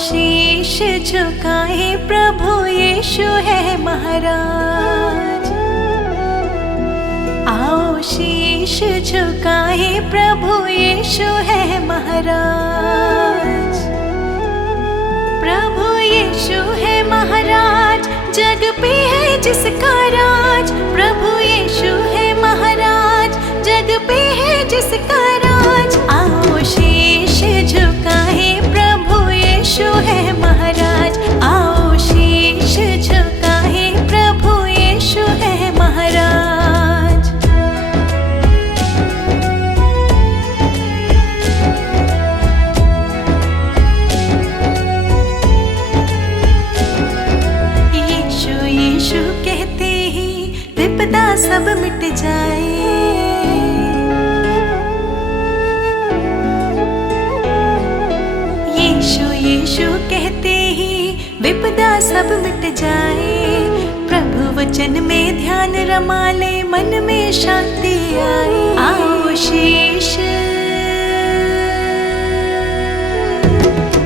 शीश झुकाए प्रभु यीशु है महाराज। आओ शीश झुकाए प्रभु यीशु है महाराज। प्रभु यीशु है महाराज, जग पे है जिसका राज। प्रभु यीशु है महाराज, जग पे है जिसका राज। आओ शीश झुकाए प्रभु यीशु है महाराज। आओ शीश झुकाए प्रभु यीशु है महाराज। यीशु यीशु कहते ही विपदा सब मिट जाए। यीशु कहते ही विपदा सब मिट जाए। प्रभु वचन में ध्यान रमा ले, मन में शांति आए। आओ शीश,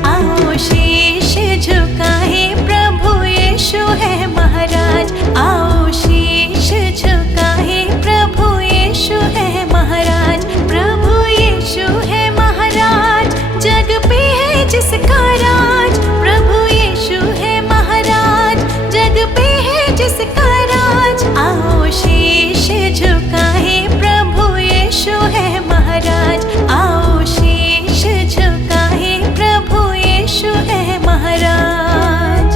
आओ शीश झुकाए प्रभु यीशु है महाराज। आओ शीश झुकाए प्रभु यीशु है महाराज। प्रभु यीशु है महाराज, जग पे है जिसका राज। प्रभु यीशु है महाराज, जग पे है जिसका राज। आओ शीश झुकाए प्रभु यीशु है महाराज। आओ शीश झुकाए प्रभु यीशु है महाराज।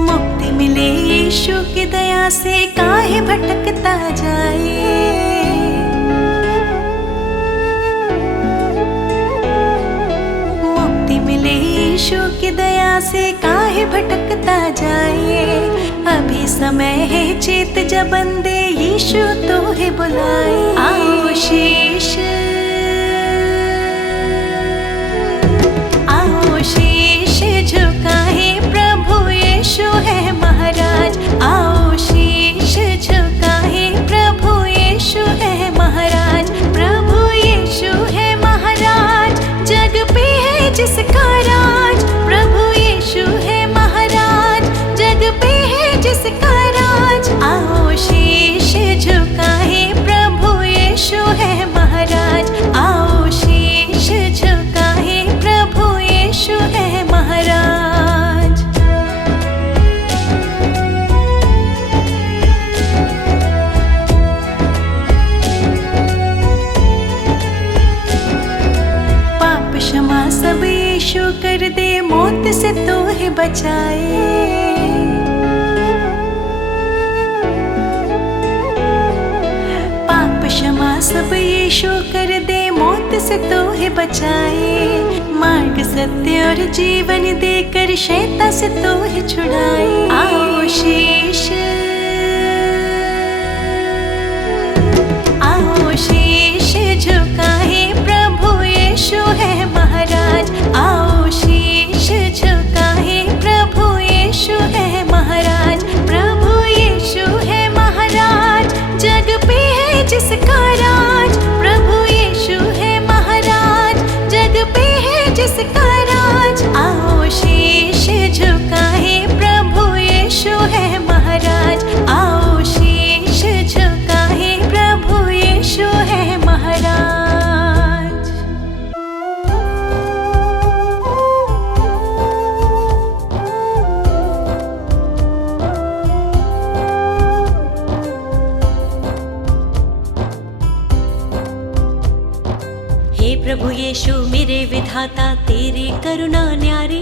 मुक्ति मिले यीशु की दया से, काहे भटकता जाए। मुक्ति मिले यीशु की दया से, काहे भटकता जाए। अभी समय है चेत जब बंदे यीशु तो है बुलाए। आओ शीश, आओ शीश झुकाए प्रभु यीशु है महाराज। आओ शीश झुकाए प्रभु यीशु है महाराज। प्रभु यीशु है महाराज, जग पे है जिसका राज। प्रभु यीशु है महाराज, जग पे है जिसका राज। आओ शीश झुकाए प्रभु यीशु है महाराज। आओ शीश झुकाए प्रभु यीशु है महाराज। पाप क्षमा सब यीशु कर दे, मौत से तो है बचाए। पाप क्षमा सब यीशु कर दे, मौत से तो है बचाए। मार्ग सत्य और जीवन देकर शैतान से तो है छुड़ाए। आओ शीश, आओ शीश झुकाए प्रभु यीशु है महाराज। आओ शीश झुकाए प्रभु यीशु है महाराज। प्रभु यीशु है महाराज, जग पे है जिसका राज। प्रभु यीशु है महाराज, जग पे है जिसका राज। आओ शीश झुकाए प्रभु यीशु है महाराज। आओ शीश झुकाए प्रभु यीशु है महाराज। हे प्रभु यीशु मेरे विधाता, तेरी करुणा न्यारी।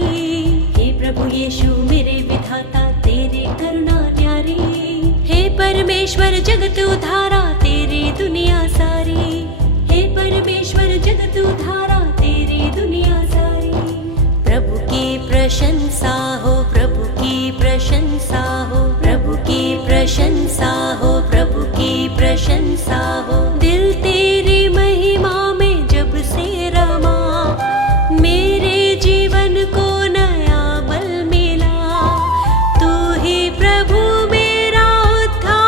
हे प्रभु यीशु मेरे विधाता, तेरी करुणा न्यारी। हे परमेश्वर जगत उधारा, तेरी दुनिया सारी। हे परमेश्वर जगत उधारा, तेरी दुनिया सारी। प्रभु की प्रशंसा हो, प्रभु की प्रशंसा हो, प्रभु की प्रशंसा हो, प्रभु की प्रशंसा हो। दिल तेरी महिमा में जब से रमा, मेरे जीवन को नया बल मिला। तू ही प्रभु मेरा उद्धार।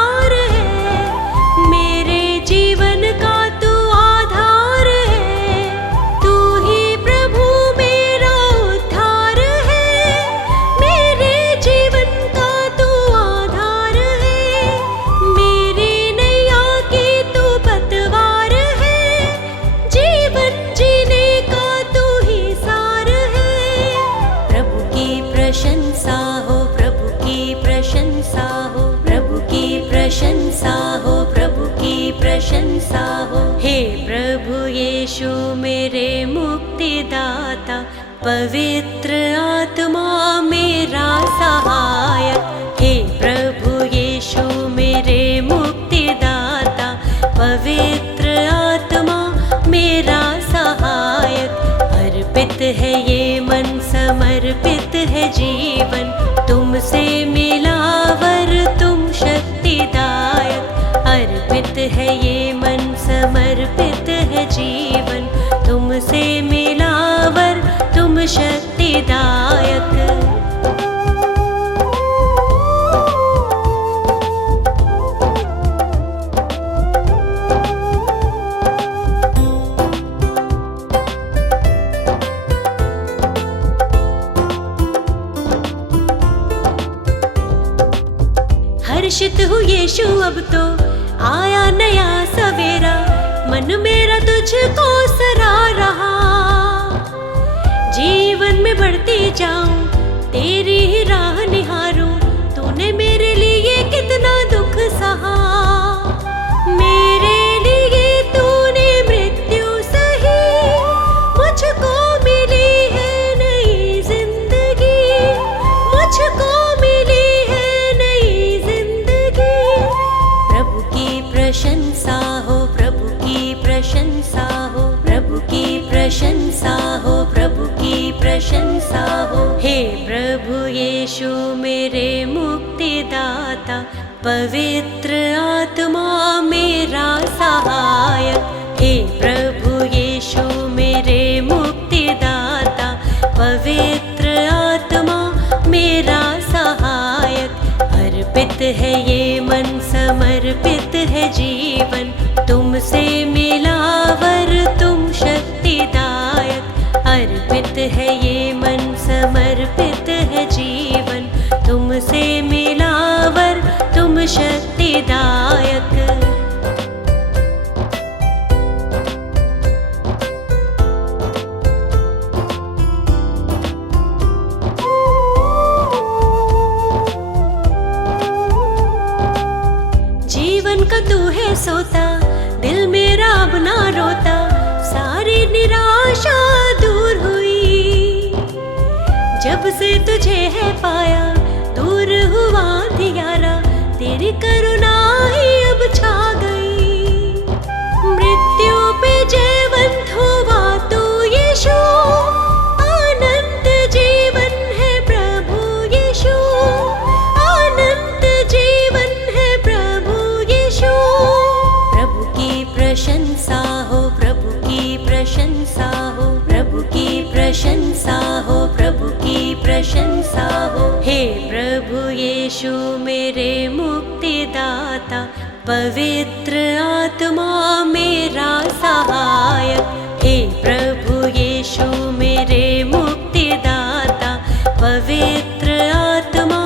प्रशंसा हो, प्रभु की प्रशंसा हो, प्रभु की प्रशंसा हो, प्रभु की प्रशंसा हो। हे प्रभु यीशु मेरे मुक्तिदाता, पवित्र आत्मा मेरा सहायक। हे प्रभु यीशु मेरे मुक्तिदाता, पवित्र आत्मा मेरा सहायक। अर्पित है ये मन, समर्पित है जीवन, तुमसे मिला वर तुम शक्तिदायक। अर्पित है ये मन, समर्पित है जीवन, तुमसे मिला वर तुम शक्तिदायक। हर्षित हूँ यीशु, अब तो आया नया सवेरा, मन मेरा तुझको सरा रहा। जीवन में बढ़ती जाऊं, तेरी ही राह निहारूं, तूने मेरे लिए कितना दुख सहा। मेरे लिए तूने मृत्यु सही, मुझको मिली है नई जिंदगी, मुझको मिली है नई जिंदगी। प्रभु की प्रशंसा हो, प्रभु की प्रशंसा हो, प्रभु की प्रशंसा हो, प्रभु की प्रशंसा हो। हे प्रभु यीशु मेरे मुक्तिदाता, पवित्र आत्मा मेरा सहायक। हे प्रभु यीशु मेरे मुक्तिदाता, पवित्र आत्मा मेरा सहायक। अर्पित है ये मन, समर्पित है जीवन, तुमसे मिला वर तुम शक्तिदायक। अर्पित है ये मन, समर्पित है जीवन, तुमसे मिला वर तुम शक्तिदायक। जीवन का तू है सोता, दिल मेरा अब ना रोता, सारी निराशा दूर हुई। जब से तुझे है पाया, दूर हुआ अंधियारा, तेरी करुणा ही अब छा गई। मृत्यु पे जयवंत हुआ तू यीशु, अनंत जीवन है प्रभु यीशु, अनंत जीवन है प्रभु यीशु। प्रभु की प्रशंसा हो, प्रभु की प्रशंसा हो, प्रभु की प्रशंसा हो, प्रभु की प्रशंसा हो। हे प्रभु यीशु मेरे मुक्तिदाता, पवित्र आत्मा मेरा सहायक। हे प्रभु यीशु मेरे मुक्तिदाता, पवित्र आत्मा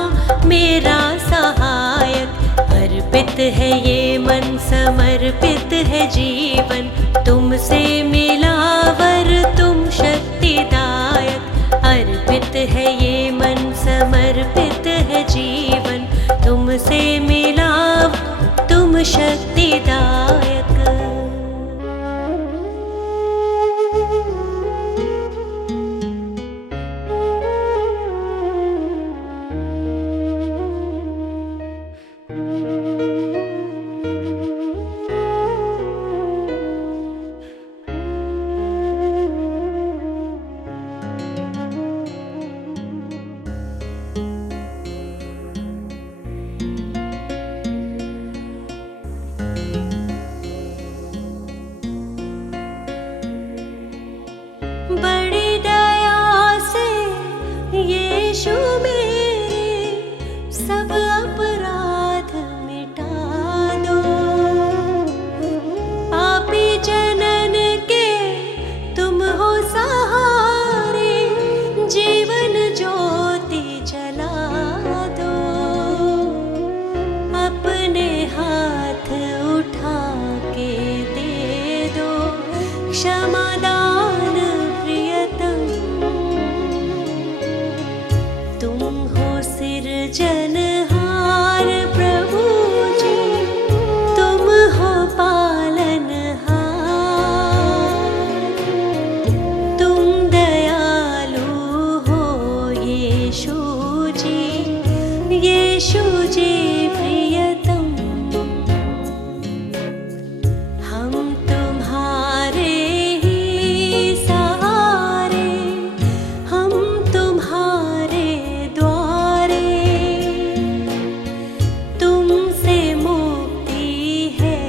मेरा सहायक। अर्पित है ये मन, समर्पित है जीवन, तुमसे मिला वर तुम शक्तिदायक। अर्पित है ये मन, समर्पित है जीवन, तुमसे मिला तुम शक्तिदायक। क्षमादान प्रियतम, तुम सृजनहार प्रभु जी, तुम हो पालनहार। तुम दयालु हो यीशु जी, यीशु जी प्रियतम। हम तुम्हारे ही सहारे, हम तुम्हारे द्वारे। तुमसे मुक्ति है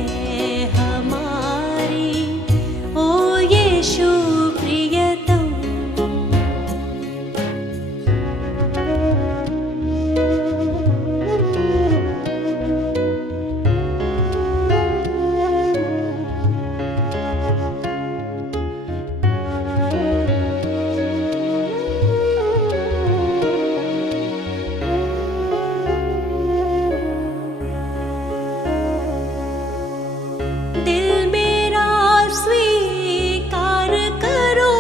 हमारी, ओ यीशु प्रियतम। दिल मेरा स्वीकार करो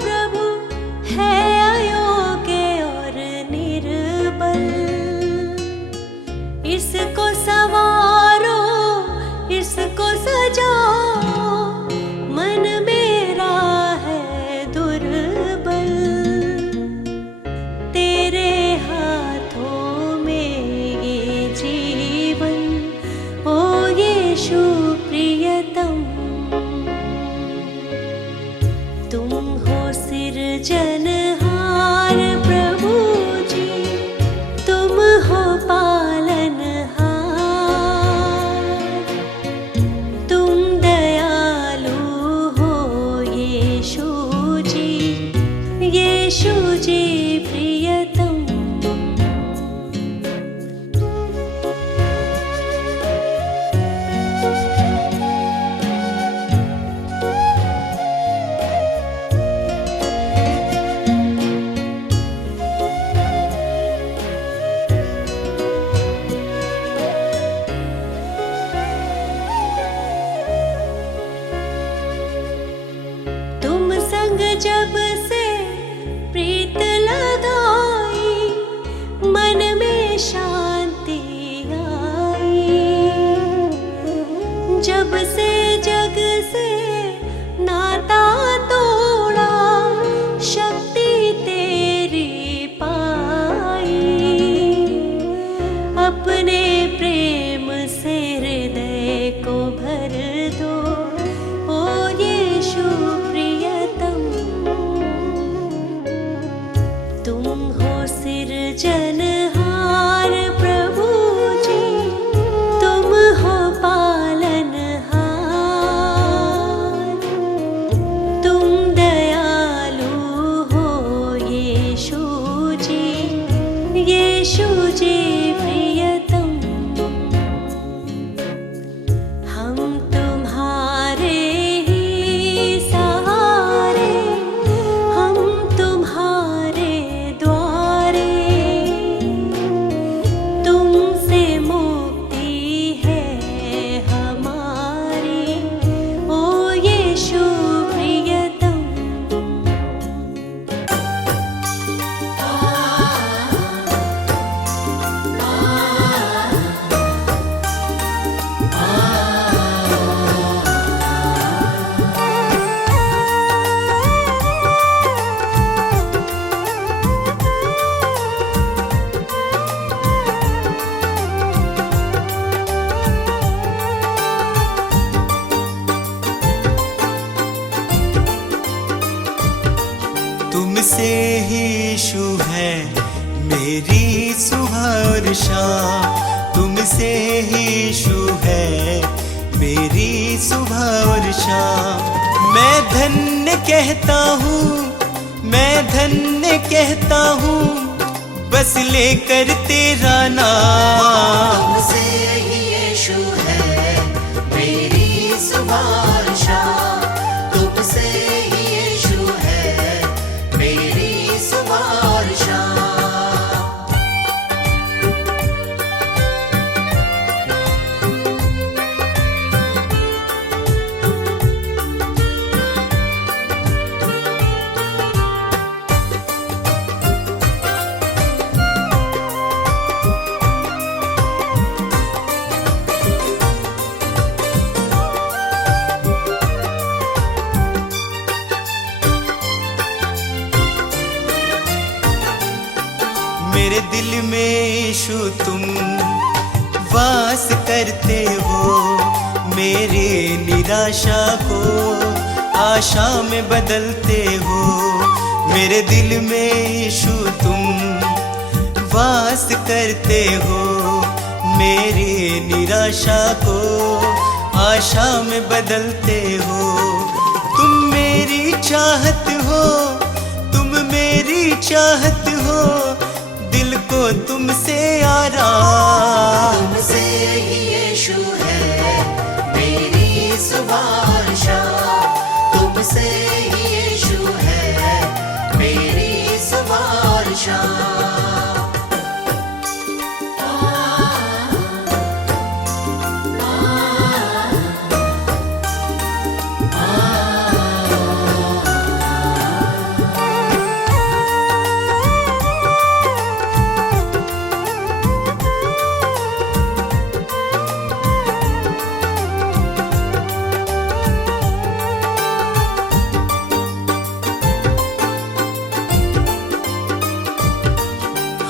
प्रभु, है अयोग्य और निर्बल। इसको संवारो, इसको सजाओ, मन मेरा है दुर्बल। तेरे हाथों में ये जीवन, ओ यीशु प्रियतम। तुम हो सृजनहार प्रभु जी, तुम हो पालनहार। तुम दयालु हो यीशु जी, यीशु जी प्रियतम। तुम संग जब से प्रीत लगाई, मन में शांति आई। जब से जग से नाता तोड़ा, शक्ति तेरी पाई। अपने प्रेम से हृदय को भर दो, ओ यीशु प्रियतम। तुम हो सृजनहार प्रभु जी, तुम हो पालनहार। तुम दयालु हो यीशु जी, यीशु जी प्रियतम। हम तुम्हारे ही सहारे, हम तुम्हारे द्वारे। तुमसे मुक्ति है हमारी, ओ यीशु प्रियतम। तुमसे ही यीशु है मेरी सुबह और शाम। तुमसे ही यीशु है मेरी सुबह और शाम। मैं धन्य कहता हूँ, मैं धन्य कहता हूँ, बस लेकर तेरा नाम। तुमसे ही यीशु है मेरी सुबह और शाम। तुमसे ही यीशु है मेरी सुबह और शाम। मेरे दिल में यीशु तुम वास करते हो, मेरे निराशा को आशा में बदलते हो। मेरे दिल में यीशु तुम वास करते हो, मेरी निराशा को आशा में बदलते हो। तुम मेरी चाहत हो, तुम मेरी चाहत हो, दिल को तुमसे आराम। तुमसे ही यीशु है मेरी सुबह शाम, तुमसे ही यीशु है मेरी सुबह शाम।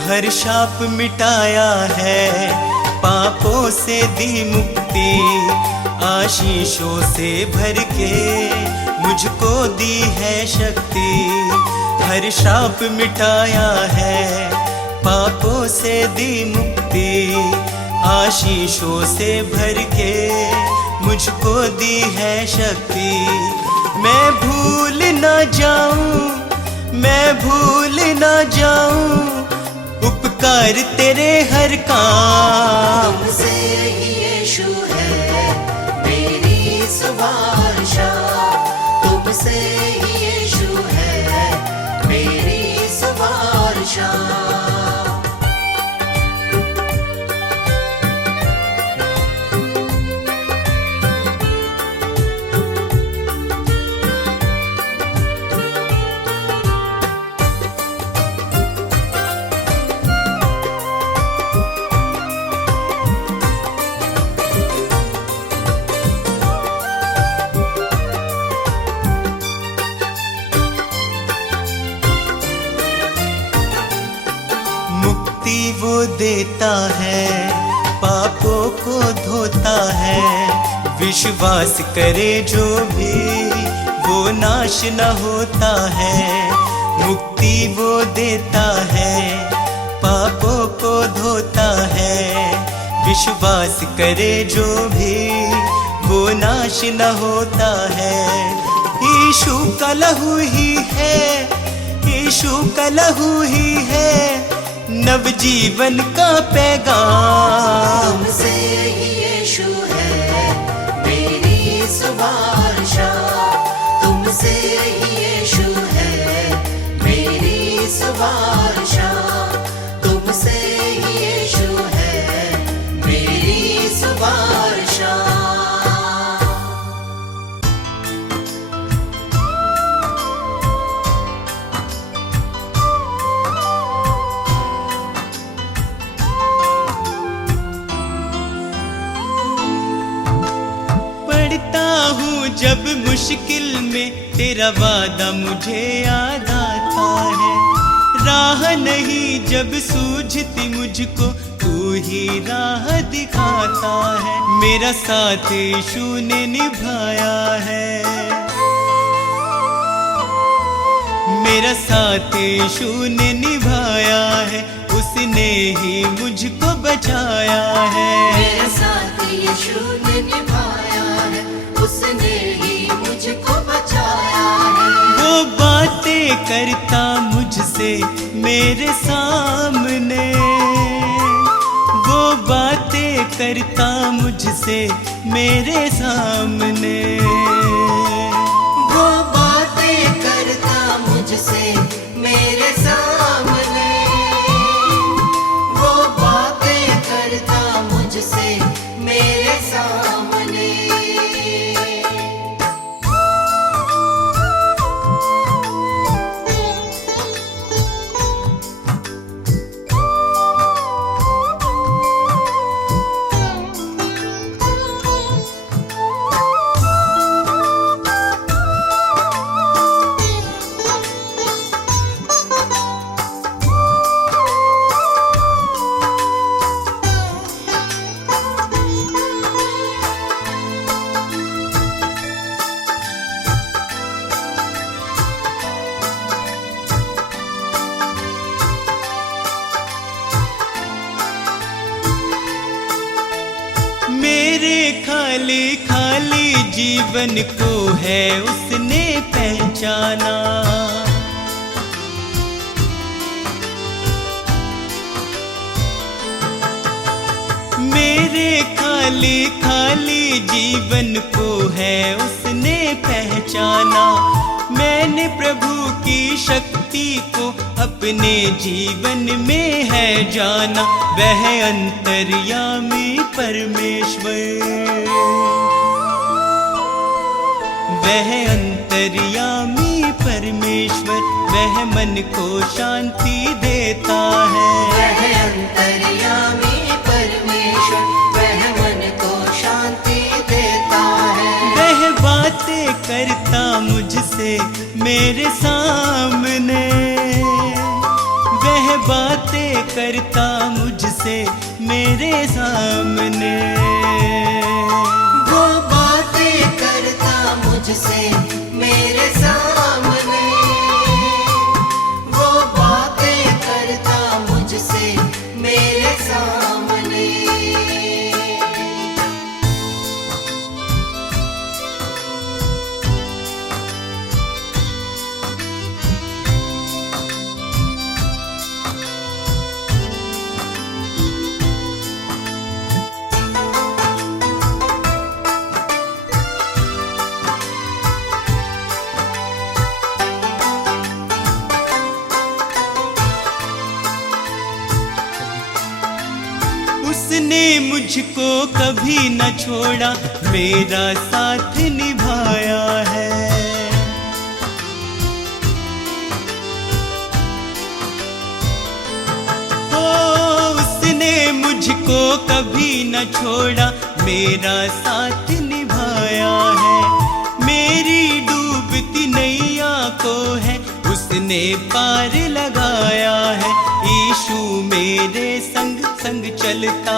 हर शाप मिटाया है, पापों से दी मुक्ति, आशीषों से भर के मुझको दी है शक्ति। हर शाप मिटाया है, पापों से दी मुक्ति, आशीषों से भर के मुझको दी है शक्ति। मैं भूल ना जाऊं, मैं भूल ना जाऊं उपकार तेरे हर काम। तुमसे ही यीशु है मेरी सुबह शाम, तुमसे ही यीशु है मेरी सुबह शाम। वो देता है, पापों को धोता है, विश्वास करे जो भी वो नाश न होता है। मुक्ति वो देता है, पापों को धोता है, विश्वास करे जो भी वो नाश न होता है। यीशु का लहू ही है, यीशु का लहू ही है नवजीवन का पैगाम। तुमसे ही यीशु है मेरी सुबह शाम, तुमसे ही यीशु है मेरी सुबह शाम, तुमसे ही यीशु है मेरी सुबह शाम। जब मुश्किल में तेरा वादा मुझे याद आता है, राह नहीं जब सूझती मुझको तू ही राह दिखाता है। मेरा साथ यीशु ने निभाया है, मेरा साथ यीशु ने निभाया है, उसने ही मुझको बचाया है। मेरा साथ यीशु ने निभाया है, उसने ही मुझको बचाया है। वो बातें करता मुझसे मेरे सामने, वो बातें करता मुझसे मेरे सामने, वो बातें करता मुझसे मेरे सामने, वो बातें करता मुझसे मेरे सामने। मेरे खाली खाली जीवन को है उसने पहचाना। मेरे खाली खाली जीवन को है उसने पहचाना। मैंने प्रभु की शक्ति को अपने जीवन में है जाना। वह अंतर्यामी परमेश्वर, वह अंतर्यामी परमेश्वर, वह मन को शांति देता है। वह अंतर्यामी परमेश्वर, वह मन को शांति देता है। वह बातें करता मुझसे मेरे सामने, वह बातें करता मुझसे मेरे सामने। वो बातें करता मुझसे मेरे सामने, वो बातें करता मुझसे मेरे सामने। उसने मुझको कभी न छोड़ा, मेरा साथ निभाया है। ओ, उसने मुझको कभी न छोड़ा, मेरा साथ निभाया है। मेरी डूबती नैया को है उसने पार लगाया है। यीशु मेरे संग संग चलता,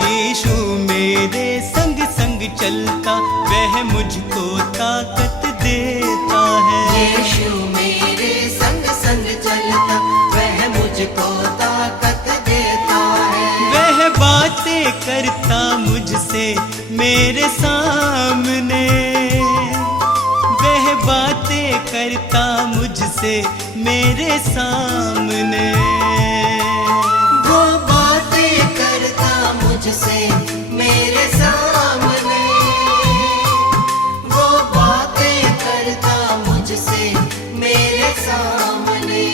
यीशु मेरे संग संग चलता, वह मुझको ताकत देता है। यीशु मेरे संग संग चलता, वह मुझको ताकत देता है। वह बातें करता मुझसे मेरे सामने, वह बातें करता मुझसे मेरे सामने। वो बातें करता मुझसे मेरे सामने, वो बातें करता मुझसे मेरे सामने।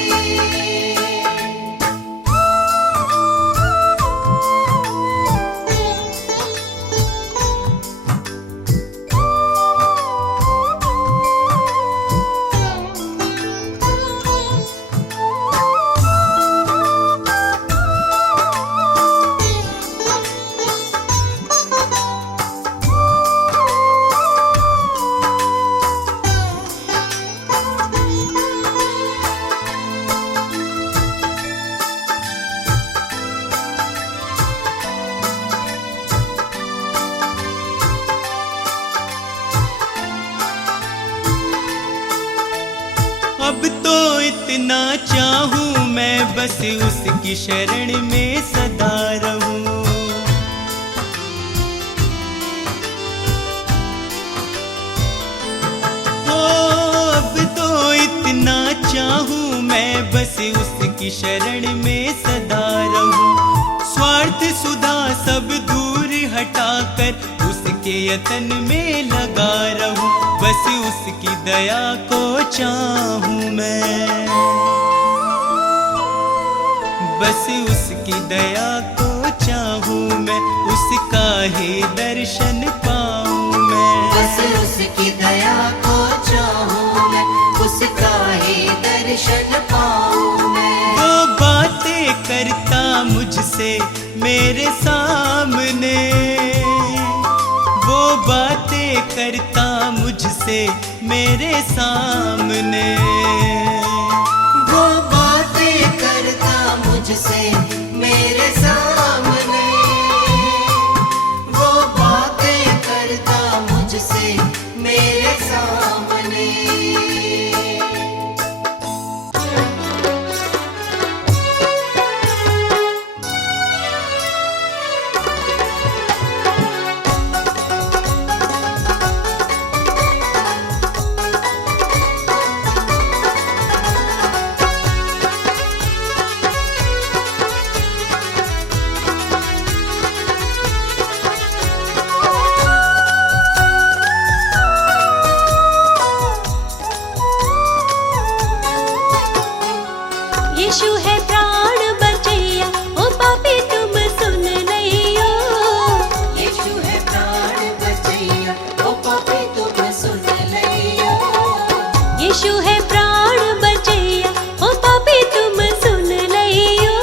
अब तो इतना चाहूं मैं बस उसकी शरण में सदा रहूं। हो अब तो इतना चाहूं मैं बस उसकी शरण में सदा रहूं। स्वार्थ सुधा सब दूर हटाकर उसके यतन में लगा रहूं। बस उसकी दया को चाहूं मैं, बस उसकी दया को चाहूं मैं, उसका ही दर्शन पाऊं मैं। बस उसकी दया को चाहूं मैं, उसका ही दर्शन पाऊं मैं। वो बातें करता मुझसे मेरे सामने, वो बातें करता मुझसे मेरे सामने। वो बातें करता मुझसे मेरे सामने, वो बातें करता मुझसे मेरे सामने। यीशु है प्राण बचैया, ओ पापी तुम सुन लइयो। यीशु है प्राण बचैया, ओ पापी तुम सुन लइयो। यीशु है प्राण बचैया, ओ पापी तुम सुन लइयो।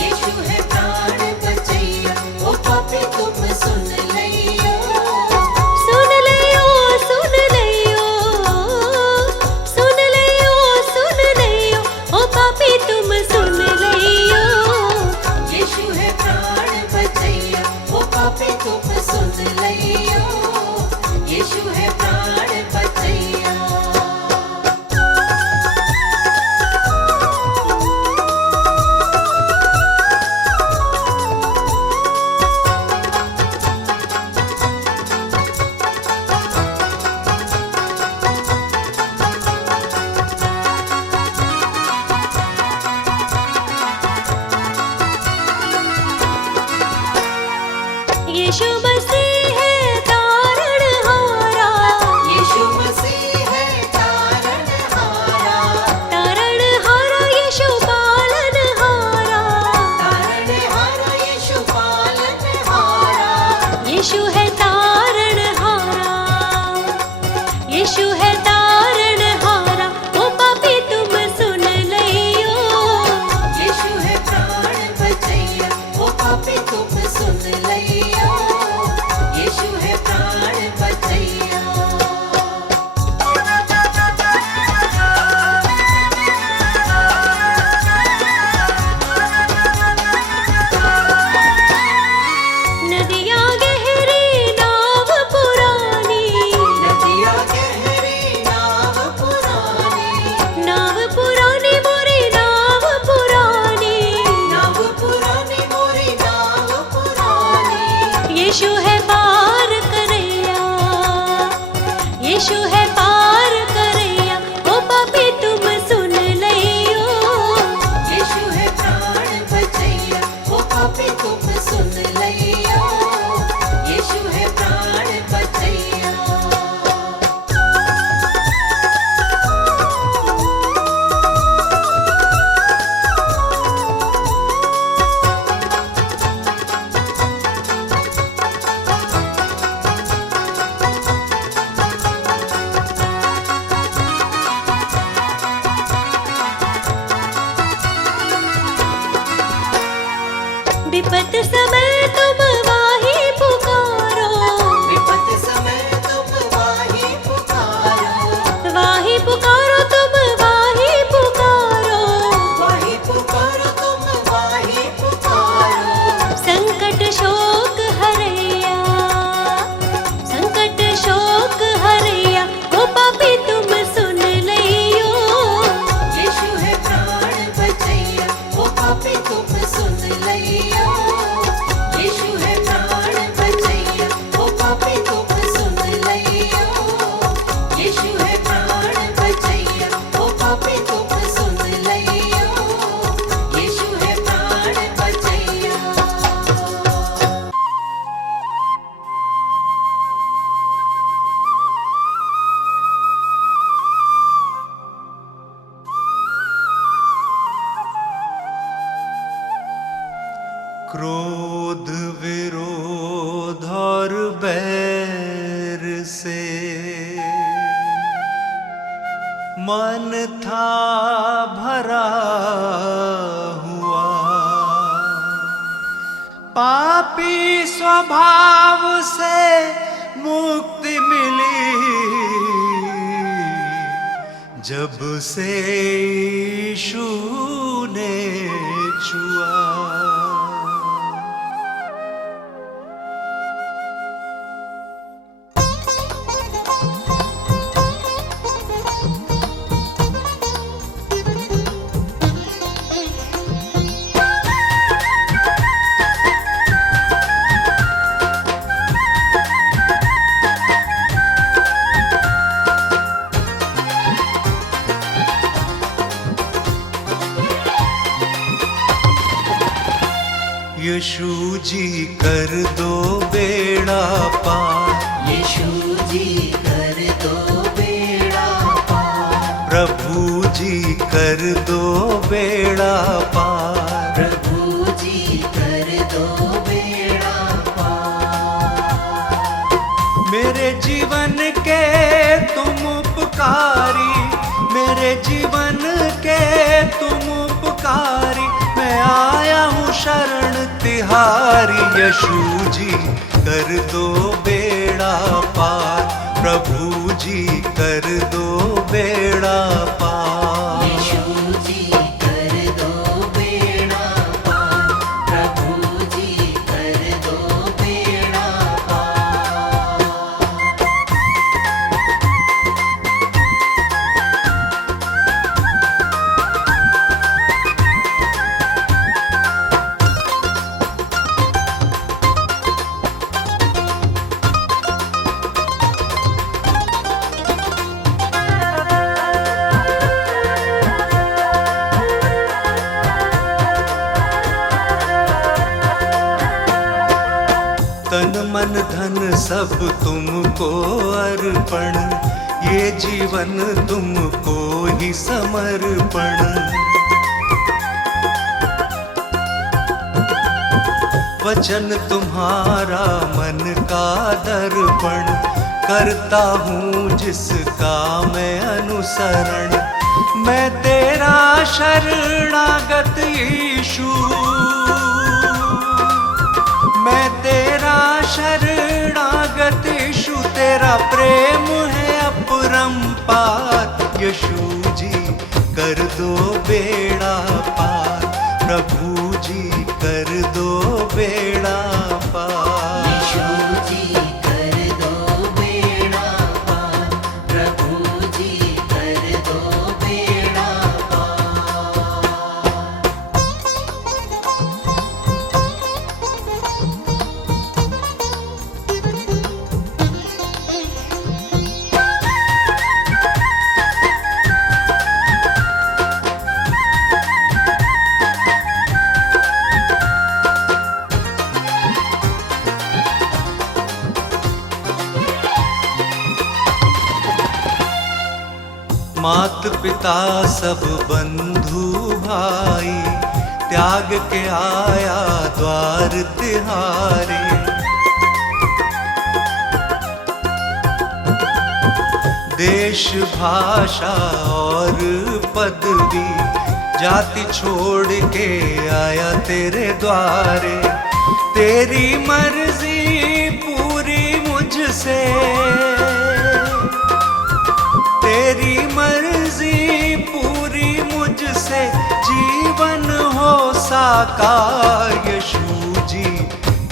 यीशु है प्राण बचैया, ओ पापी तुम सुन लइयो। सुन लइयो, सुन लइयो, सुन लइयो, सुन लइयो, ओ पापी तुम सुन लइयो। यीशु है प्राण बचैया, ओ पापी तुम सुन लइयो। यीशु है प्राण बचैया। यीशु मसीह है तारणहारा, यीशु मसीह है तारणहारा। तारणहारा यीशु पालनहारा। तारणहारा यीशु पालनहारा। यीशु है तारणहारा, यीशु है तारणहारा, ओ पापी तुम सुन लइयो। यीशु है प्राण बचैया, ओ पापी तुम सुन लइयो। यीशु है प्राण बचैया। नदियाँ गहरी नाव पुरानी, नदियाँ गहरी नाव पुरानी। नाव पुरानी मोरी नाव पुरानी। नाव पुरानी मोरी नाव पुरानी। यीशु है पार करैया, यीशु है पार करैया, ओ पापी तुम सुन लइयो। यीशु है प्राण बचैया, ओ पापी तुम सुन लइयो। यीशु है प्राण बचैया। विपत समय तुम वाही पुकारो, विपत समय तुम वाही पुकारो। वाही पुकारो तुम वाही पुकारो। वाही पुकारो तुम वाही पुकारो। संकट शोक हरैया, संकट शोक हरैया, ओ पापी तुम सुन लइयो। यीशु है प्राण बचैया, ओ पापी तुम सुन लइयो। यीशु है प्राण बचैया, ओ पापी तुम सुन लइयो। यीशु है प्राण बचैया, ओ पापी तुम सुन लइयो। यीशु है प्राण बचैया। क्रोध विरोध और बैर से मन था भरा हुआ। पापी स्वभाव से मुक्ति मिली जब से यीशु ने छुआ। यीशु जी कर दो बेड़ा पार। यीशु जी कर दो बेड़ा पार। प्रभु जी कर दो बेड़ा पार। प्रभु जी कर दो बेड़ा पार। मेरे जीवन के तुम उपकारी, मेरे जीवन के तुम उपकारी, मैं आया हूँ शरण तिहारी। यीशु जी कर दो बेड़ा पार, प्रभु जी कर दो बेड़ा पार। यीशु जी कर दो बेड़ा पार, प्रभु जी कर दो बेड़ा पार। तन मन धन सब तुमको अर्पण, ये जीवन तुमको ही समर्पण। वचन तुम्हारा मन का दर्पण, करता हूँ जिसका मैं अनुसरण। मैं तेरा शरणागत यीशु, मैं तेरा शरणागत यीशु, तेरा प्रेम है अपरंपार। यीशु जी कर दो बेड़ा पार, प्रभु जी कर दो बेड़ा पार। यीशु जी कर दो बेड़ा पार, प्रभु जी कर दो बेड़ा पार। मात पिता सब बंधु भाई, त्याग के आया द्वार तिहारे। देश भाषा और पदवी, जाति छोड़ के आया तेरे द्वारे। तेरी मर्जी पूरी मुझसे, तेरी मर्जी पूरी मुझसे, जीवन हो साकार। यीशु जी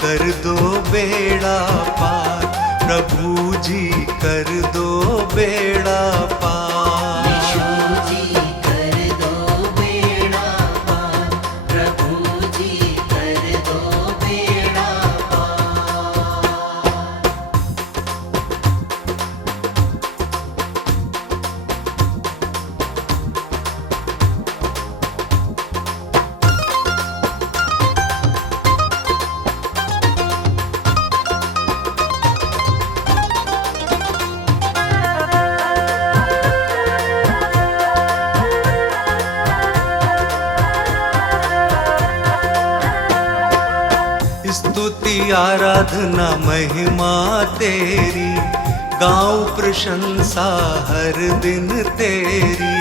कर दो बेड़ा पार, प्रभु जी कर दो बेड़ा पार। यीशु जी कर दो बेड़ा पार, प्रभु जी कर दो बेड़ा पार। स्तुति आराधना महिमा तेरी, गाऊं प्रशंसा हर दिन तेरी।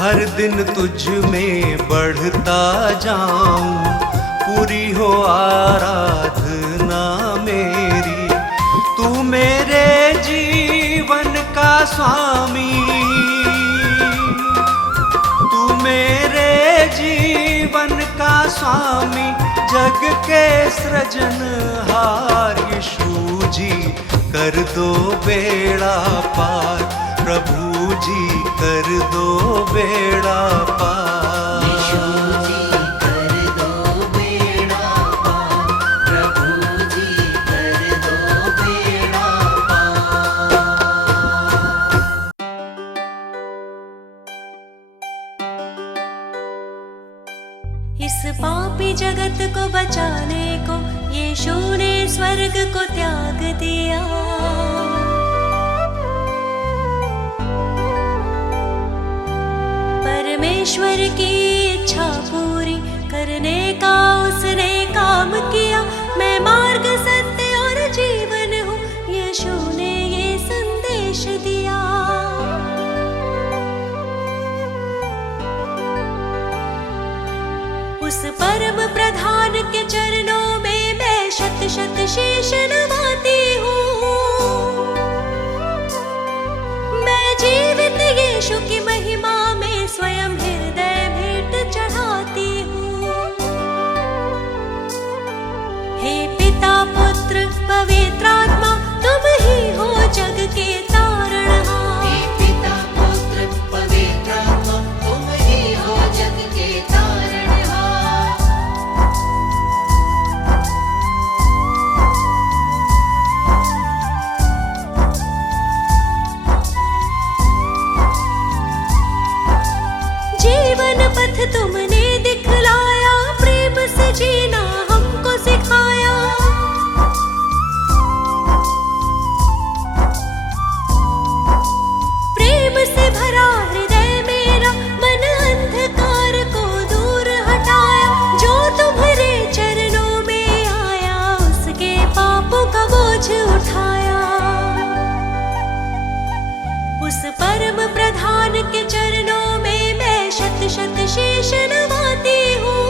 हर दिन तुझ में बढ़ता जाऊं, पूरी हो आराधना मेरी। तू मेरे जीवन का स्वामी, तू मेरे जीवन का स्वामी, जग के सृजनहार। यीशु जी कर दो बेड़ा पार, प्रभु जी कर दो बेड़ा पार। यीशु जी कर दो बेड़ा पार, प्रभु जी कर दो बेड़ा पार। इस पापी जगत को बचाने को यीशु ने स्वर्ग को त्याग दिया। करने का उसने काम किया। मैं मार्ग सत्य और जीवन हूँ, यीशु ने ये संदेश दिया। उस परम प्रधान के चरणों में मैं शत शत शीश नवाती हूँ। मैं जीवित यीशु की महिमा में स्वयं हृदय भेंट चढ़ाती हूँ। हे पिता पुत्र पवित्र आत्मा, तुम ही हो जग के तारणहार। हे पिता पुत्र पवित्र आत्मा, तुम ही हो जग के तारणहार। जीवन पथ तुमने दिखलाया, प्रेम से जीना हमको सिखाया। प्रेम से भरा हृदय मेरा, मन अंधकार को दूर हटाया। जो तुम्हारे चरणों में आया, उसके पापों का बोझ उठाया। उस परम प्रधान के चरणों में मैं शत शत शीश नवाती हूँ।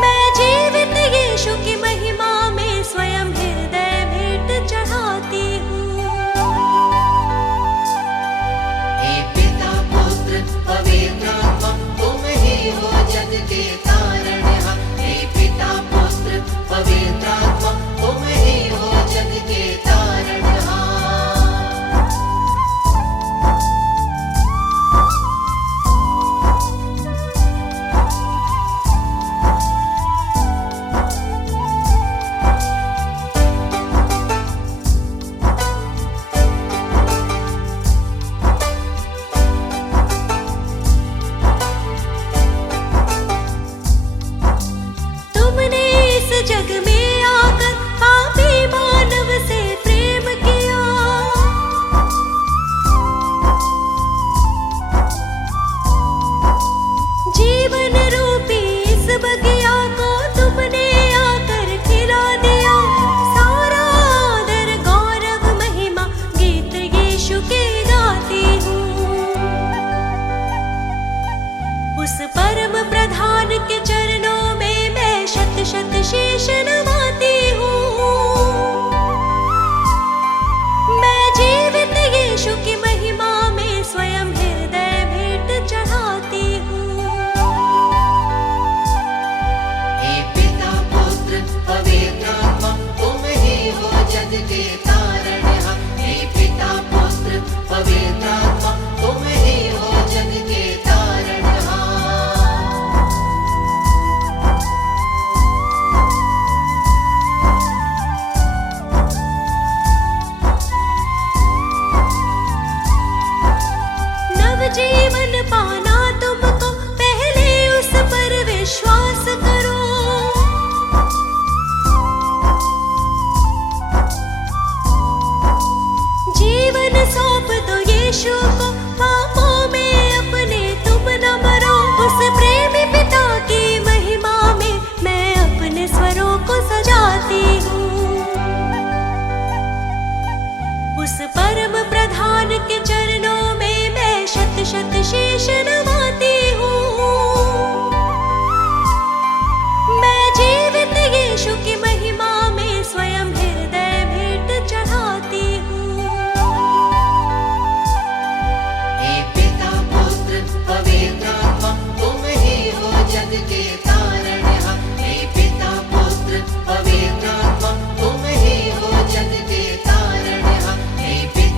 मैं जीवित यीशु की महिमा में स्वयं हृदय भेंट चढ़ाती हूँ। हे पिता पुत्र पवित्र आत्मा, तुम ही हो जग के तारणहार। हे पिता पुत्र पवित्र आत्मा, तुम ही हो जग के तारणहार। तुमने इस जग में आकर पापी मानव से प्रेम किया। जीवन रूपी इस बगिया को तुमने आकर खिला दिया। सारा आदर गौरव महिमा गीत यीशु के गाती हूँ। उस परम प्रधान के चरणों में मैं शत शत शीश नवाती हूँ। मैं जीवित यीशु की महिमा में स्वयं हृदय भेंट चढ़ाती हूँ। हे पिता पुत्र पवित्र आत्मा, तुम ही हो जग के तारणहार। हे पिता पुत्र पवित्र आत्मा, तुम ही हो जग के तारणहार। नवजीवन पाना तुमको, पहले उस पर विश्वास करो। जीवन सौंप दो यीशु को, पापों में अपने तुम न मरो। उस प्रेमी पिता की महिमा में मैं अपने स्वरों को सजाती हूँ। उस परम प्रधान के चरणों में मैं शत शत शीश नवाती हूँ। मैं जीवित यीशु की महिमा में स्वयं हृदय भेंट चढ़ाती हूँ। हे पिता पुत्र पवित्र आत्मा, तुम ही हो जग के तारणहार। हे पिता पुत्र पवित्र आत्मा, तुम ही हो जग के तारणहार। हे पिता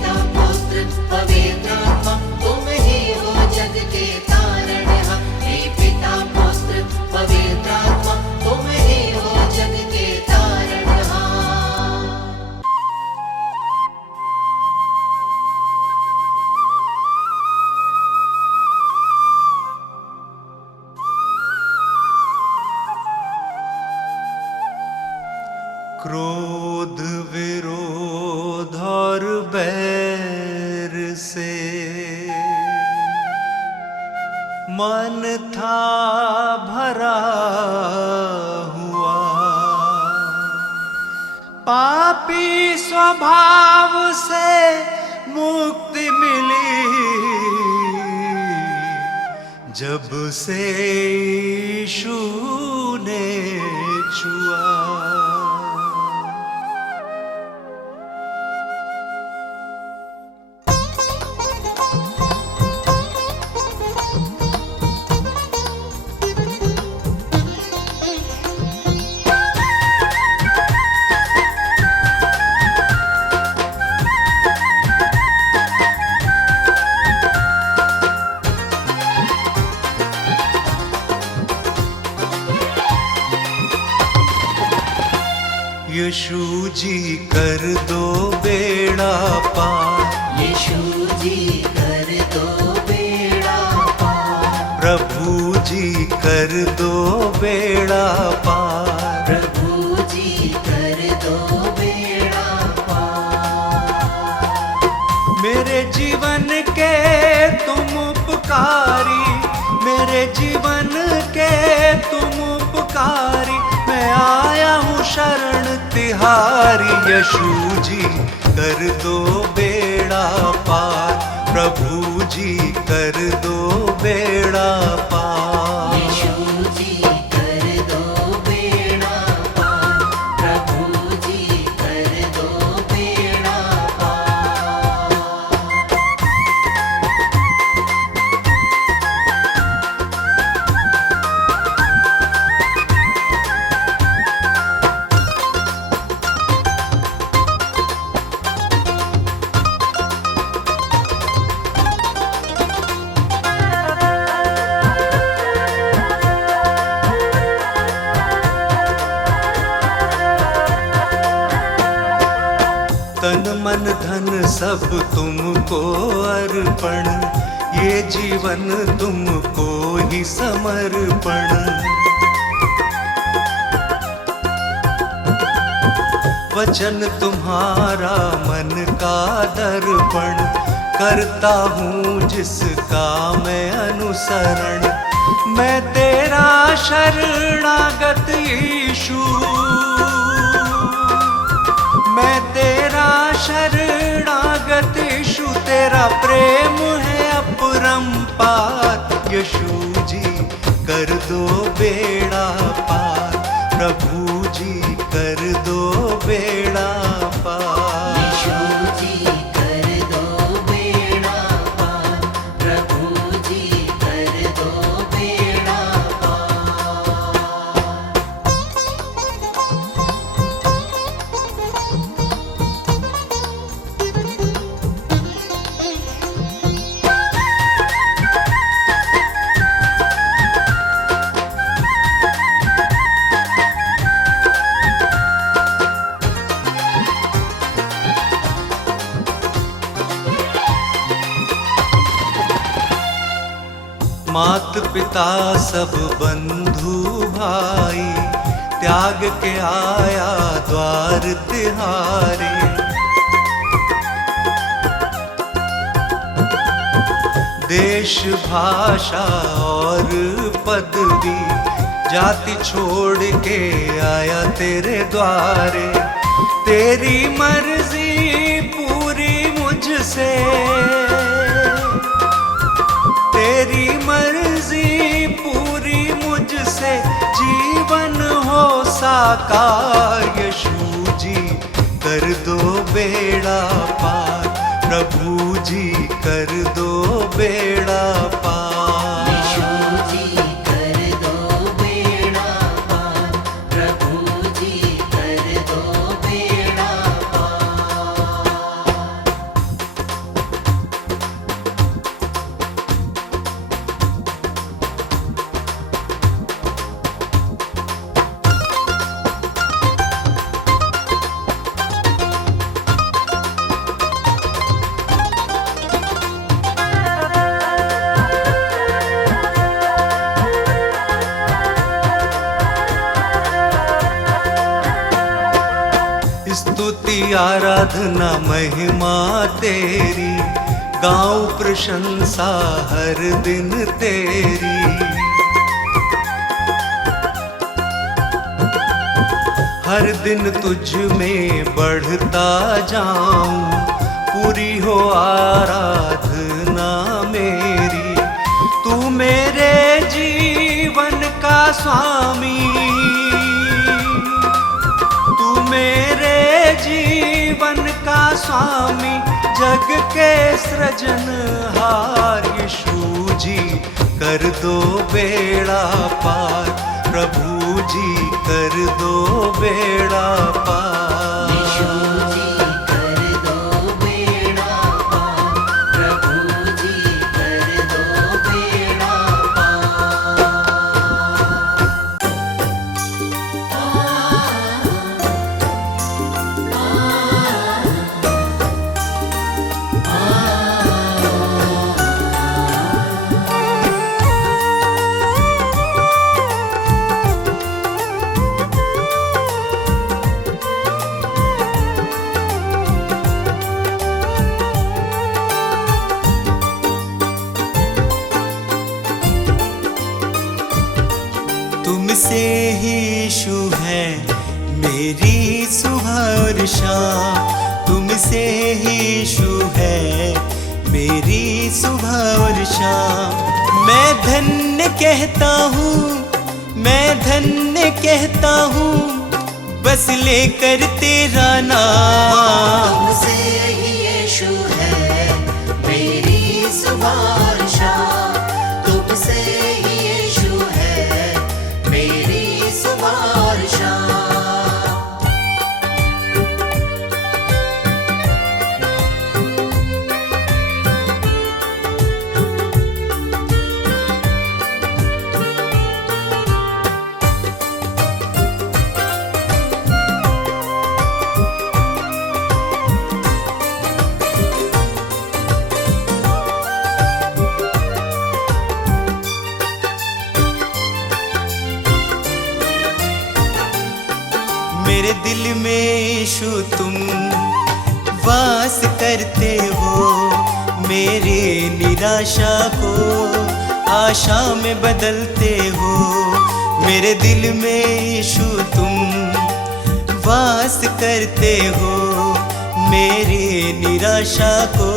जब से यीशु ने छुआ। यीशु जी कर दो बेड़ा पार, यीशु जी कर दो बेड़ा पार, प्रभु जी कर दो बेड़ा पार, प्रभु जी कर दो बेड़ा पार। मेरे जीवन के तुम उपकारी, मेरे जीवन के तुम उपकारी, मैं आया हूँ शरण तिहारी। यीशु जी कर दो बेड़ा पार, प्रभु जी कर दो बेड़ा पार। यीशु जी कर दो बेड़ा पार, प्रभु जी कर दो बेड़ा पार। तन मन धन सब तुमको अर्पण, ये जीवन तुमको ही समर्पण। वचन तुम्हारा मन का दर्पण, करता हूँ जिसका मैं अनुसरण। मैं तेरा शरणागत यीशु, मैं तेरा शरणागत यीशु, तेरा प्रेम है अपरंपार। यीशु जी कर दो बेड़ा पार, प्रभु जी कर दो बेड़ा पार। यीशु जी कर दो बेड़ा पार, प्रभु जी कर दो बेड़ा पार। मात पिता सब बंधु भाई, त्याग के आया द्वार तिहारे। देश भाषा और पदवी, जाति छोड़ के आया तेरे द्वारे। तेरी मर्जी पूरी मुझसे, तेरी मर्जी पूरी मुझसे, जीवन हो साकार। यीशु जी कर दो बेड़ा पार, प्रभु जी कर दो बेड़ा पार। यीशु जी कर दो बेड़ा पार, प्रभु जी कर दो बेड़ा पार। स्तुति आराधना महिमा तेरी, गाऊं प्रशंसा हर दिन तेरी। हर दिन तुझ में बढ़ता जाऊं, पूरी हो आराधना मेरी। तू मेरे स्वामी, तू मेरे जीवन का स्वामी, जग के सृजनहार। यीशु जी कर दो बेड़ा पार, प्रभु जी कर दो बेड़ा पार। यीशु जी कर दो बेड़ा पार, प्रभु जी कर दो बेड़ा तुमसे ही यीशु है मेरी सुबह और शाम, तुमसे ही यीशु है मेरी सुबह और शाम। मैं धन्य कहता हूँ, मैं धन्य कहता हूँ, बस लेकर तेरा नाम। तुमसे ही यीशु है मेरी सुबह और शाम, तुमसे ही यीशु है मेरी सुबह और शाम। मेरे दिल में यीशु तुम वास करते हो, मेरे निराशा को आशा में बदलते हो। मेरे दिल में यीशु तुम वास करते हो, मेरी निराशा को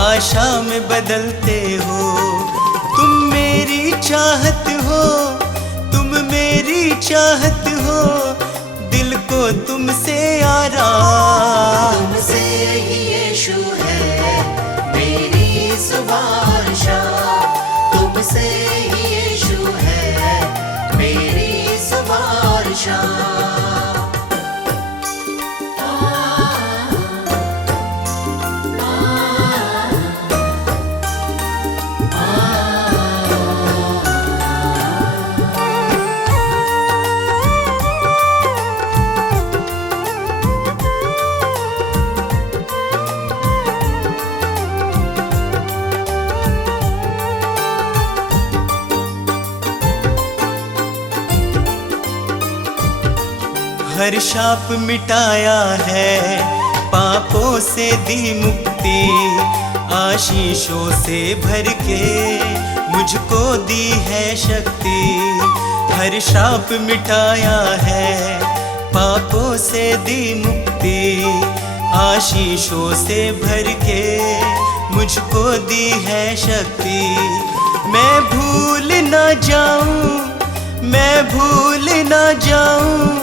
आशा में बदलते हो। तुम मेरी चाहत हो, तुम मेरी चाहत हो, दिल को तुमसे आराम। तुमसे ही यीशु है मेरी सुबह और शाम, तुमसे ही यीशु है मेरी सुबह और शाम। हर शाप मिटाया है, पापों से दी मुक्ति, आशीषों से भर के मुझको दी है शक्ति। हर शाप मिटाया है, पापों से दी मुक्ति, आशीषों से भर के मुझको दी है शक्ति। मैं भूल ना जाऊं, मैं भूल ना जाऊं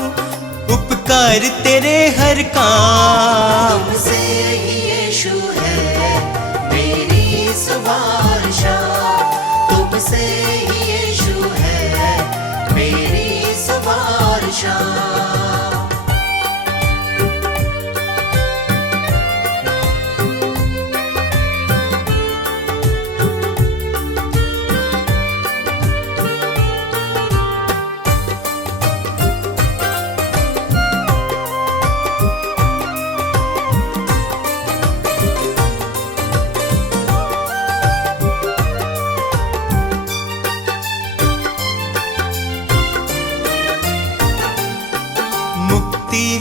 उपकार तेरे हर काम। तुमसे ही यीशु है मेरी सुबह और शाम, तुमसे ही यीशु है मेरी सुबह और शाम।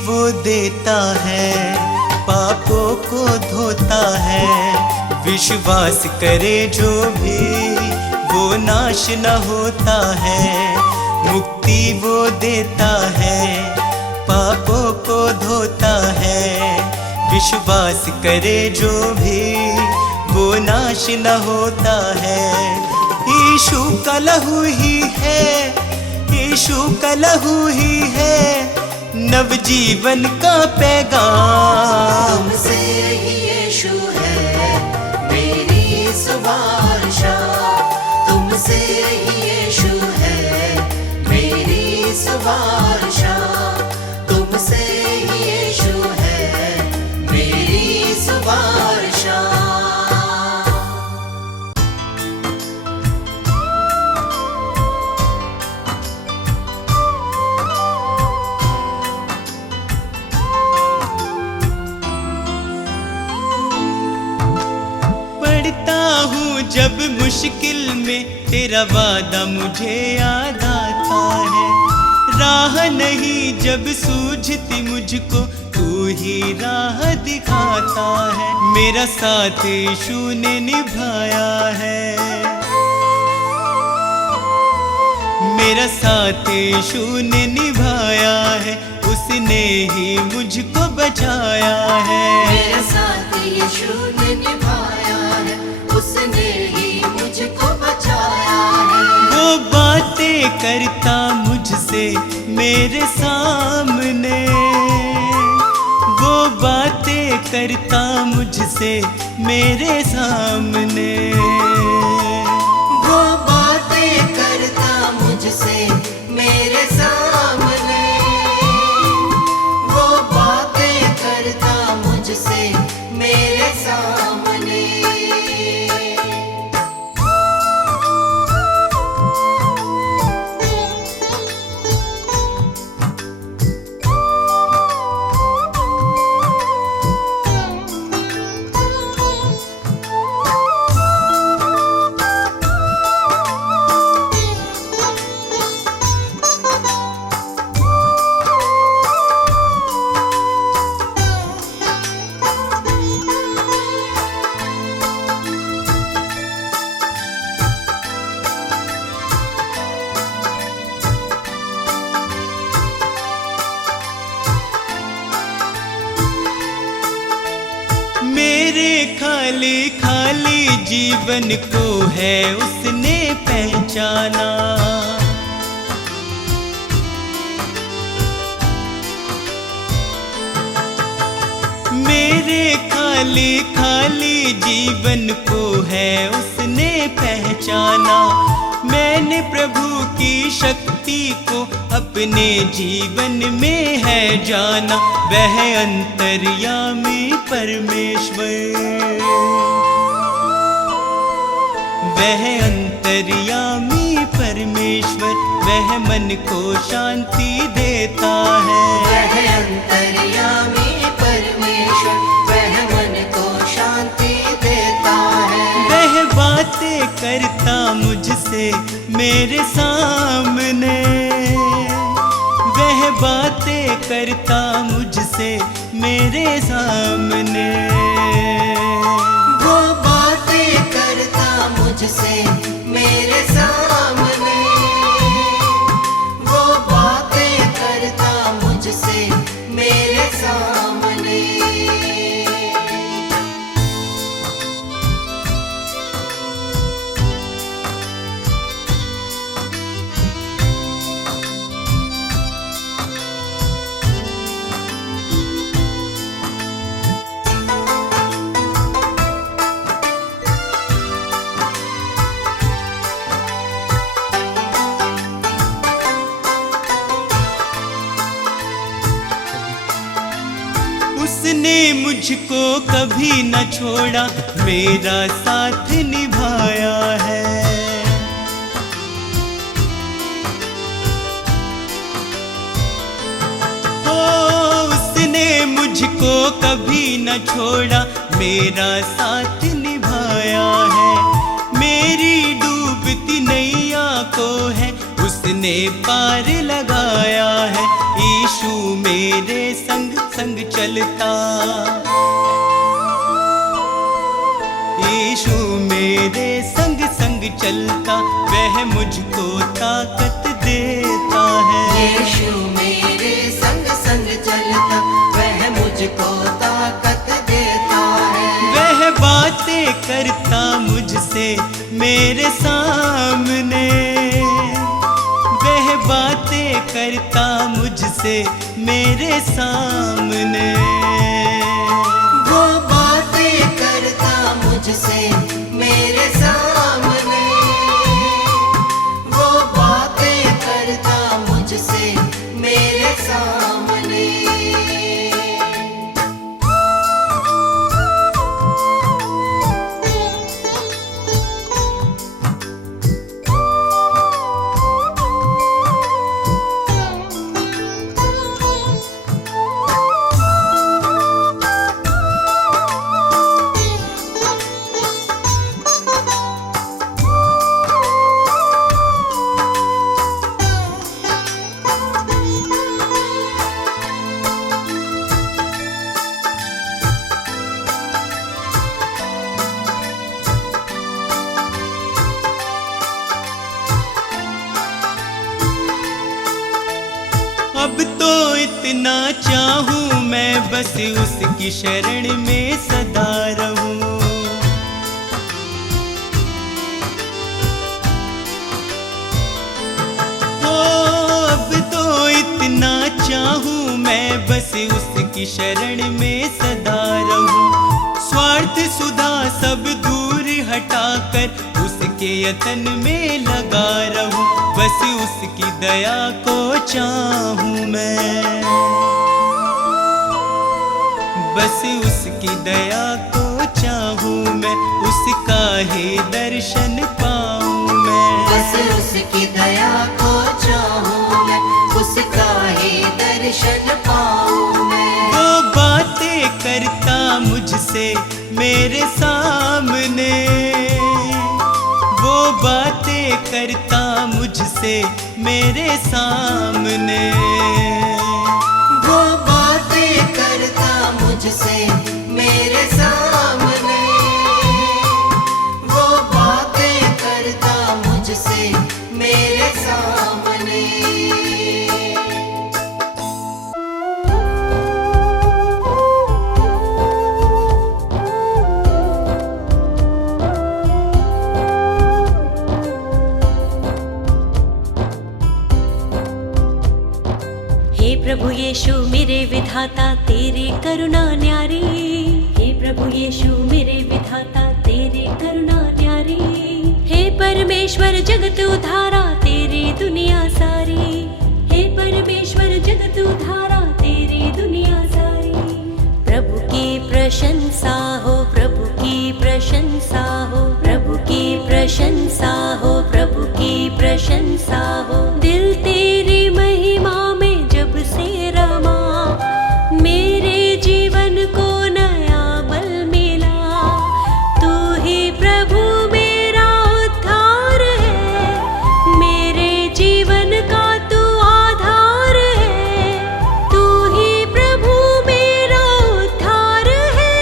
वो देता है, पापों को धोता है, विश्वास करे जो भी वो नाश न होता है। मुक्ति वो देता है, पापों को धोता है, विश्वास करे जो भी वो नाश न होता है। यीशु का लहू ही है यीशु का लहू ही है नवजीवन का पैगाम। तुमसे ही यीशु है मेरी सुवार्ता, तुमसे ही यीशु है मेरी सुवार्ता, तुमसे ही यीशु है मेरी सुवार्ता। जब मुश्किल में तेरा वादा मुझे याद आता है, राह नहीं जब सूझती मुझको तू ही राह दिखाता है। मेरा साथ यीशु ने निभाया है, मेरा साथ यीशु ने निभाया है, उसने ही मुझको बचाया है। मेरा साथ यीशु ने निभाया है, उसने ही मुझको बचाया है। वो बातें करता मुझसे मेरे सामने, वो बातें करता मुझसे मेरे सामने, वो बातें करता मुझसे मेरे सामने, वो बातें करता मुझसे मेरे सामने। मेरे खाली खाली जीवन को है उसने पहचाना, मेरे खाली खाली जीवन को है उसने पहचाना। मैंने प्रभु की शक्ति को अपने जीवन में है जाना, वह अंतर्यामी परमेश्वर, वह अंतर्यामी परमेश्वर, वह मन को शांति देता है। वह अंतर्यामी परमेश्वर, वह मन को शांति देता है। वह बातें करता मुझसे मेरे सामने, वह बातें करता मुझसे मेरे सामने, वो बातें करता मुझसे मेरे सामने, वो बातें करता मुझसे मेरे सामने। उसने मुझको कभी न छोड़ा, मेरा साथ निभाया है। ओ उसने मुझको कभी न छोड़ा, मेरा साथ निभाया है। मेरी डूबती नैया को है उसने पार लगाया है। यीशु मेरे संग संग चलता, यीशु मेरे संग संग चलता, वह मुझको ताकत देता है। यीशु मेरे संग संग चलता, वह मुझको ताकत देता है। वह बातें करता मुझसे मेरे सामने, वह बात करता मुझसे मेरे सामने, वो बातें करता मुझसे मेरे सामने, वो बातें करता मुझसे मेरे सामने। अब तो इतना चाहूं मैं बस उसकी शरण में सदा रहूं। हो अब तो इतना चाहूं मैं बस उसकी शरण में सदा रहूं। स्वार्थ सुधा सब दूर हटाकर उसके यतन में लगा रहूं। बस उसकी दया को चाहूं मैं, बस उसकी दया को चाहूं मैं, उसका ही दर्शन पाऊं मैं। बस उसकी दया को चाहूं मैं, उसका ही दर्शन पाऊं मैं। वो बातें करता मुझसे मेरे सामने, वो बातें करता मुझसे मेरे सामने, वो बातें करता मुझसे मेरे सामने, वो बातें करता मुझसे मेरे सामने। प्रभु यीशु मेरे विधाता तेरी करुणा न्यारी, हे प्रभु यीशु मेरे विधाता तेरी करुणा न्यारी। हे परमेश्वर जगत उद्धारा तेरी दुनिया सारी, हे परमेश्वर जगत उद्धारा तेरी दुनिया सारी। प्रभु की प्रशंसा हो, प्रभु की प्रशंसा हो, प्रभु की प्रशंसा हो, प्रभु की प्रशंसा हो। दिल तेरी महिमा में जब से रमा, मेरे जीवन को नया बल मिला। तू ही प्रभु मेरा उद्धार है, मेरे जीवन का तू आधार है। तू ही प्रभु मेरा उद्धार है,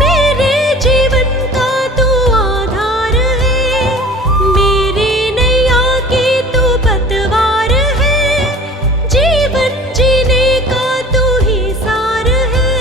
मेरे जीवन का तू आधार है। मेरी नैया की तू पतवार है, जीवन जीने का तू ही सार है।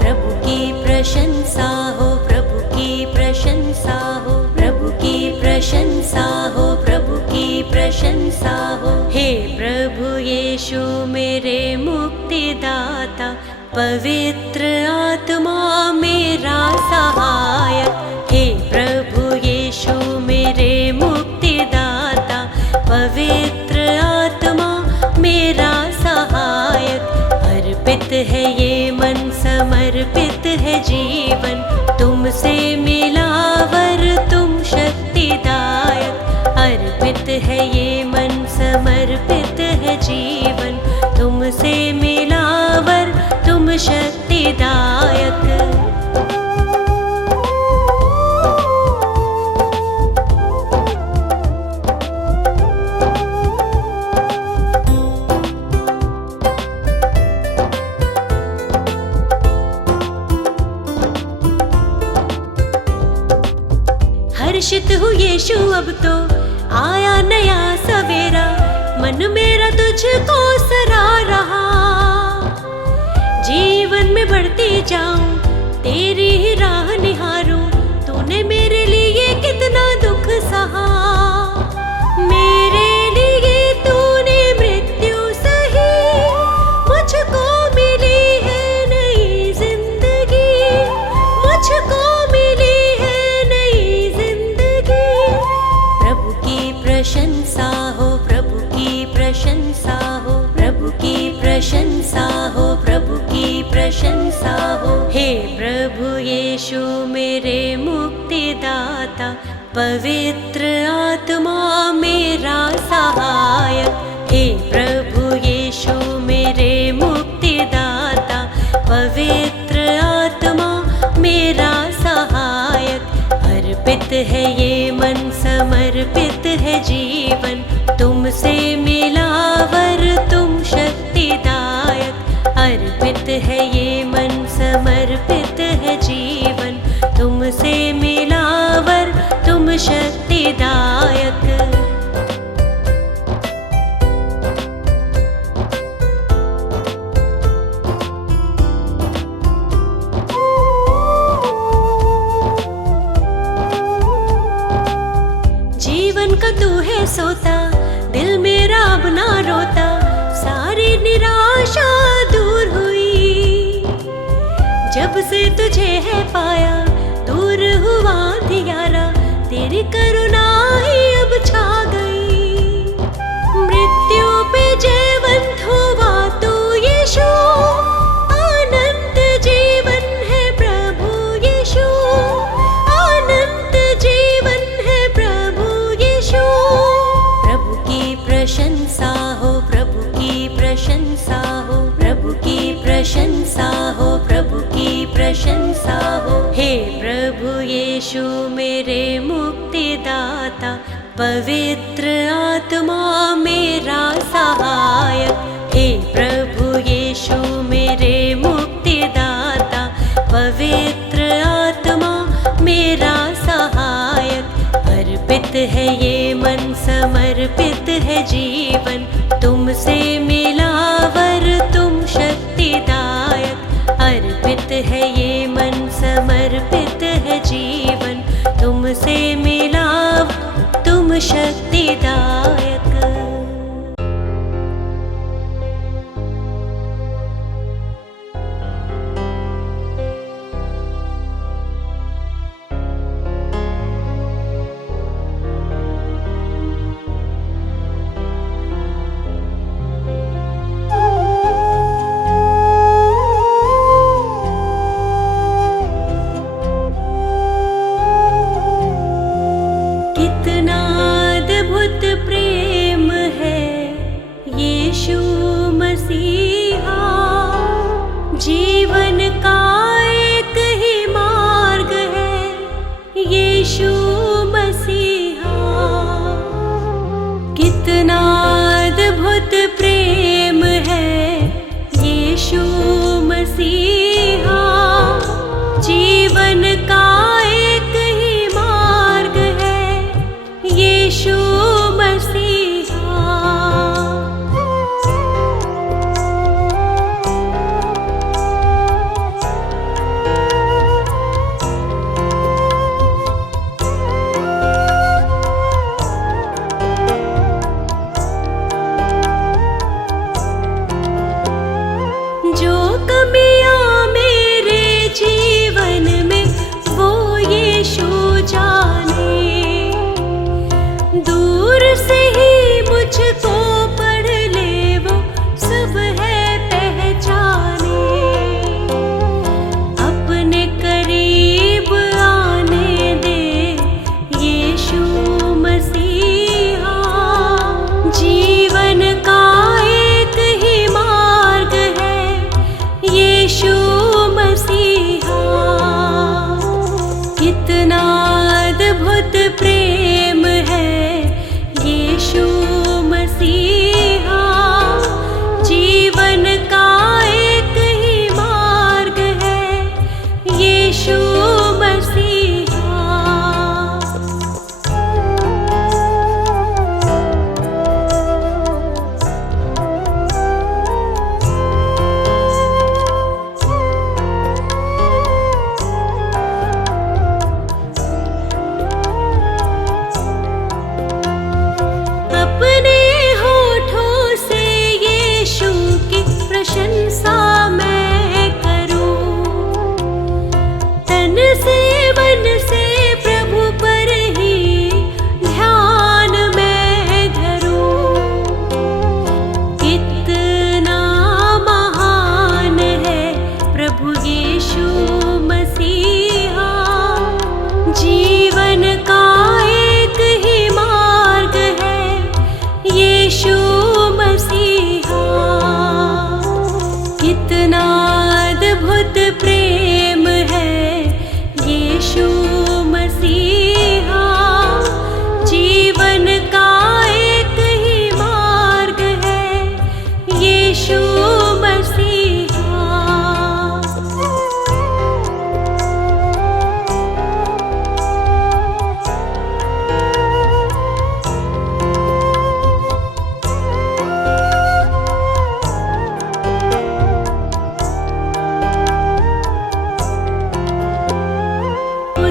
प्रभु की प्रशंसा हो, प्रभु की प्रशंसा हो, प्रभु की प्रशंसा हो, प्रभु की प्रशंसा हो। हे प्रभु यीशु मेरे मुक्तिदाता, पवित्र आत्मा मेरा सहायक। हे प्रभु यीशु मेरे मुक्तिदाता, पवित्र आत्मा मेरा सहायक। अर्पित है ये मन, समर्पित है जीवन, तुमसे मिला वर तुम शक्तिदायक। अर्पित है ये मन, समर्पित है जीवन, तुमसे मिला वर तुम शक्तिदायक। हर्षित हूँ यीशु अब तो आया नया सवेरा, मन मेरा तुझको सरा रहा। जीवन में बढ़ती जाऊं, तेरी ही राह निहारूं, तूने मेरे लिए कितना दुख सहा। मेरे लिए तूने मृत्यु प्रभु यीशु मेरे मुक्तिदाता, पवित्र आत्मा मेरा सहायक। हे प्रभु यीशु मेरे मुक्तिदाता, पवित्र आत्मा मेरा सहायक। अर्पित है ये मन, समर्पित है जीवन, तुमसे मिला वर तुम शक्तिदायक। अर्पित है ये मन, समर्पित है जीवन, तुमसे मिला वर तुम शक्तिदायक। जीवन का तू है सोता, दिल मेरा अब ना रोता, सारी निराशा दूर हुई। जब से तुझे है पाया, दूर हुआ अंधियारा, तेरी करुणा ही अब छा गई। मृत्यु पे जयवंत हुआ तू यीशु, अनंत जीवन है प्रभु यीशु, अनंत जीवन है प्रभु यीशु। प्रभु की प्रशंसा हो, प्रभु की प्रशंसा हो, प्रभु की प्रशंसा हो, प्रभु की प्रशंसा हो। हे प्रभु यीशु मेरे मुक्तिदाता, पवित्र आत्मा मेरा सहायक। हे प्रभु यीशु मेरे मुक्तिदाता, पवित्र आत्मा मेरा सहायक। अर्पित है ये मन, समर्पित है जीवन, तुमसे मिला वर तुम शक्तिदायक। अर्पित है ये मन, समर्पित है जीवन, तुमसे मिला तुम शक्तिदायक।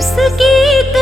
उसकी